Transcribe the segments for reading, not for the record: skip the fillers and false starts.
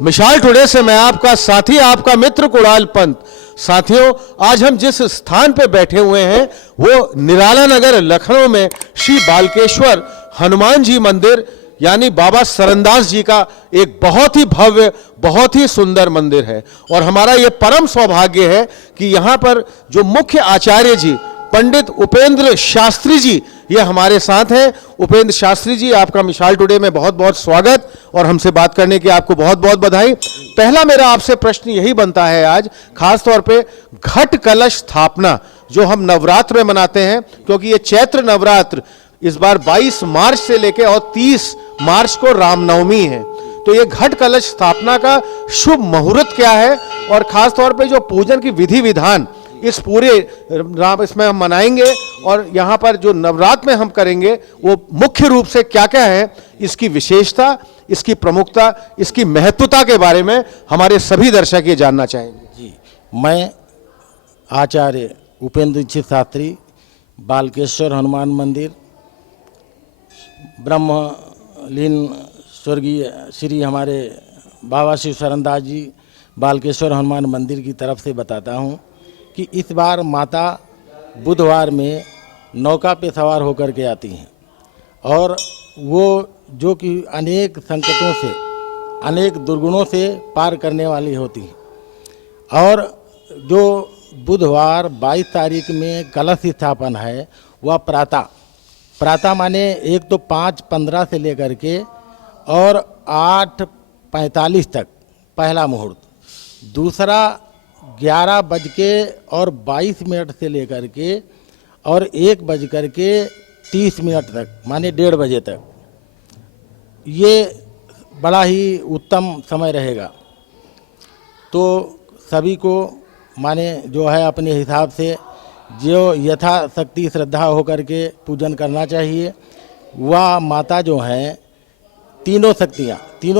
मिसाल टुडे से मैं आपका साथी, आपका मित्र कुणाल पंत। साथियों, आज हम जिस स्थान पे बैठे हुए हैं वो निराला नगर लखनऊ में श्री बालकेश्वर हनुमान जी मंदिर यानी बाबा सरनदास जी का एक बहुत ही भव्य, बहुत ही सुंदर मंदिर है। और हमारा ये परम सौभाग्य है कि यहाँ पर जो मुख्य आचार्य जी पंडित उपेंद्र शास्त्री जी ये हमारे साथ हैं। उपेंद्र शास्त्री जी, आपका मिसाल टुडे में बहुत बहुत स्वागत और हमसे बात करने की आपको बहुत बहुत बधाई। पहला मेरा आपसे प्रश्न यही बनता है आज, खास तौर पे घट कलश स्थापना जो हम नवरात्र में मनाते हैं, क्योंकि ये चैत्र नवरात्र इस बार 22 मार्च से लेकर और 30 मार्च को रामनवमी है, तो ये घट कलश स्थापना का शुभ मुहूर्त क्या है और खास तौर पे जो पूजन की विधि विधान इस पूरे इसमें हम मनाएंगे और यहाँ पर जो नवरात्र में हम करेंगे वो मुख्य रूप से क्या क्या है, इसकी विशेषता, इसकी प्रमुखता, इसकी महत्वता के बारे में हमारे सभी दर्शक ये जानना चाहेंगे। जी, मैं आचार्य उपेंद्र शास्त्री, बालकेश्वर हनुमान मंदिर, ब्रह्मलीन स्वर्गीय श्री हमारे बाबा शिव सरनदास जी बालकेश्वर हनुमान मंदिर की तरफ से बताता हूँ कि इस बार माता बुधवार में नौका पे सवार होकर के आती हैं और वो जो कि अनेक संकटों से, अनेक दुर्गुणों से पार करने वाली होती हैं। और जो बुधवार 22 तारीख में कलश स्थापन है वह प्रातः माने एक तो 5:15 से लेकर के और 8:45 तक पहला मुहूर्त, दूसरा 11:22 से लेकर के और 1:30 तक माने 1:30 बजे तक, ये बड़ा ही उत्तम समय रहेगा। तो सभी को माने जो है अपने हिसाब से जो यथाशक्ति श्रद्धा होकर के पूजन करना चाहिए। वह माता जो हैं तीनों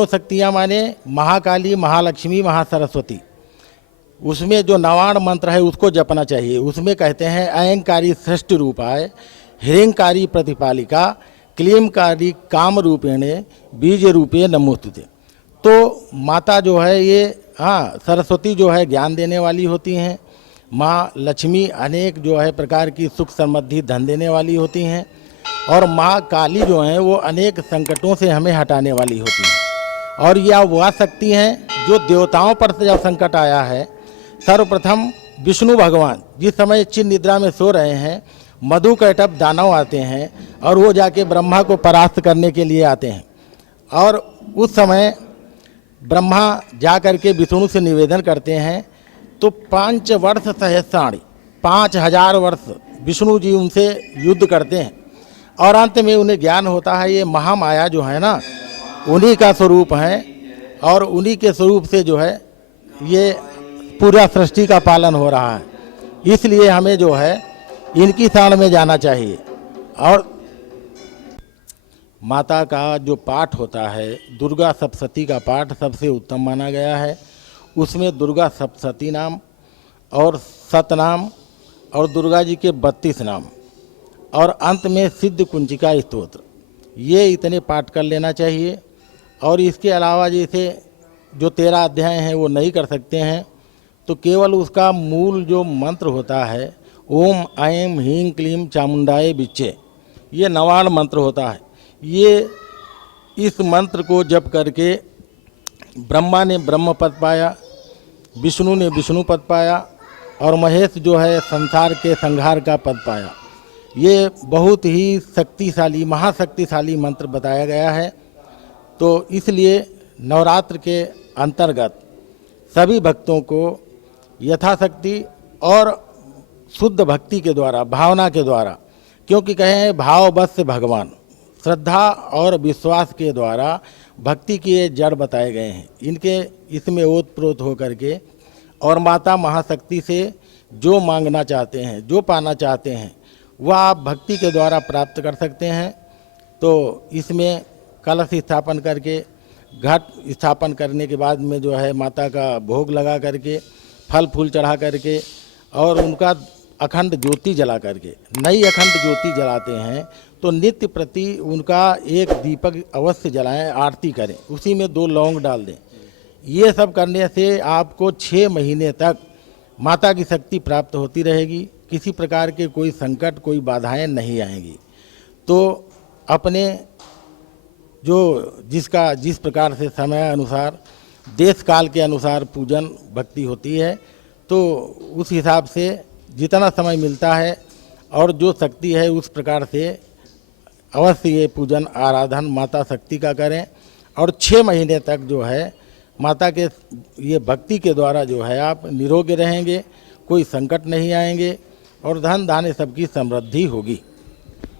शक्तियाँ माने महाकाली, महालक्ष्मी, महासरस्वती, उसमें जो नवाण मंत्र है उसको जपना चाहिए। उसमें कहते हैं अयंकारी सृष्टि रूपाय, हिरण्यकारी प्रतिपालिका, क्लीमकारी काम रूपेणे, बीज रूपे नमोस्तुते। तो माता जो है ये सरस्वती जो है ज्ञान देने वाली होती हैं। माँ लक्ष्मी अनेक जो है प्रकार की सुख समृद्धि धन देने वाली होती हैं और माँ काली जो हैं वो अनेक संकटों से हमें हटाने वाली होती हैं। और यह वह शक्ति हैं जो देवताओं पर से जब संकट आया है, सर्वप्रथम विष्णु भगवान जिस समय चिर निद्रा में सो रहे हैं, मधुकैटभ दानव आते हैं और वो जाके ब्रह्मा को परास्त करने के लिए आते हैं। और उस समय ब्रह्मा जा कर के विष्णु से निवेदन करते हैं तो 5 वर्ष सहस्राणी 5000 वर्ष विष्णु जी उनसे युद्ध करते हैं और अंत में उन्हें ज्ञान होता है ये महामाया जो है ना उन्हीं का स्वरूप है और उन्हीं के स्वरूप से जो है ये पूरा सृष्टि का पालन हो रहा है। इसलिए हमें जो है इनकी शरण में जाना चाहिए। और माता का जो पाठ होता है, दुर्गा सप्तशती का पाठ सबसे उत्तम माना गया है। उसमें दुर्गा सप्तशती नाम और सतनाम और दुर्गा जी के 32 नाम और अंत में सिद्ध कुंजिका स्तोत्र, ये इतने पाठ कर लेना चाहिए। और इसके अलावा जैसे जो 13 अध्याय हैं वो नहीं कर सकते हैं तो केवल उसका मूल जो मंत्र होता है ओम ऐं ह्रीं क्लीं चामुंडाय विच्चे, ये नवाण मंत्र होता है। ये इस मंत्र को जप करके ब्रह्मा ने ब्रह्म पद पाया, विष्णु ने विष्णु पद पाया और महेश जो है संसार के संहार का पद पाया। ये बहुत ही शक्तिशाली, महाशक्तिशाली मंत्र बताया गया है। तो इसलिए नवरात्र के अंतर्गत सभी भक्तों को यथाशक्ति और शुद्ध भक्ति के द्वारा, भावना के द्वारा, क्योंकि कहें भाव बस से भगवान, श्रद्धा और विश्वास के द्वारा भक्ति के जड़ बताए गए हैं। इनके इसमें ओतप्रोत होकर के और माता महाशक्ति से जो मांगना चाहते हैं, जो पाना चाहते हैं, वह आप भक्ति के द्वारा प्राप्त कर सकते हैं। तो इसमें कलश स्थापन करके, घट स्थापन करने के बाद में जो है माता का भोग लगा करके, फल फूल चढ़ा करके और उनका अखंड ज्योति जला करके, नई अखंड ज्योति जलाते हैं तो नित्य प्रति उनका एक दीपक अवश्य जलाएं, आरती करें, उसी में 2 लौंग डाल दें। ये सब करने से आपको 6 महीने तक माता की शक्ति प्राप्त होती रहेगी, किसी प्रकार के कोई संकट कोई बाधाएं नहीं आएंगी। तो अपने जो जिस प्रकार से समय अनुसार देश काल के अनुसार पूजन भक्ति होती है, तो उस हिसाब से जितना समय मिलता है और जो शक्ति है उस प्रकार से अवश्य ये पूजन आराधन माता शक्ति का करें। और 6 महीने तक जो है माता के ये भक्ति के द्वारा जो है आप निरोगी रहेंगे, कोई संकट नहीं आएंगे और धन धान्य सबकी समृद्धि होगी।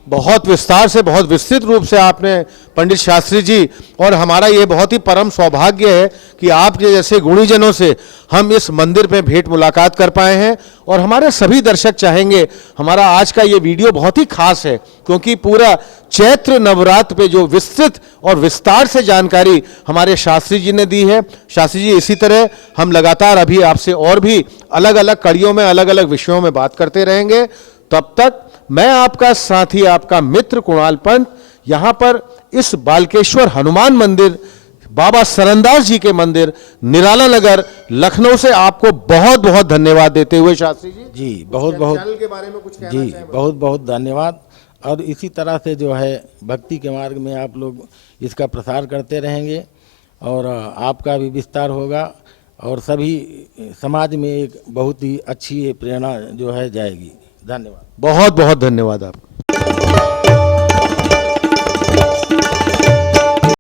बहुत विस्तार से, बहुत विस्तृत रूप से आपने पंडित शास्त्री जी, और हमारा ये बहुत ही परम सौभाग्य है कि आपके जैसे गुणीजनों से हम इस मंदिर में भेंट मुलाकात कर पाए हैं। और हमारे सभी दर्शक चाहेंगे, हमारा आज का ये वीडियो बहुत ही खास है क्योंकि पूरा चैत्र नवरात्र पे जो विस्तृत और विस्तार से जानकारी हमारे शास्त्री जी ने दी है। शास्त्री जी, इसी तरह हम लगातार अभी आपसे और भी अलग अलग कड़ियों में अलग अलग विषयों में बात करते रहेंगे। तब तक मैं आपका साथी, आपका मित्र कुणाल पंत यहाँ पर इस बालकेश्वर हनुमान मंदिर, बाबा सरनदास जी के मंदिर, निराला नगर, लखनऊ से आपको बहुत बहुत धन्यवाद देते हुए शास्त्री जी बहुत बहुत चैनल के बारे में कुछ कहना जी चाहें? बहुत बहुत धन्यवाद। और इसी तरह से जो है भक्ति के मार्ग में आप लोग इसका प्रसार करते रहेंगे और आपका भी विस्तार होगा और सभी समाज में एक बहुत ही अच्छी प्रेरणा जो है जाएगी। धन्यवाद। बहुत बहुत धन्यवाद आपका।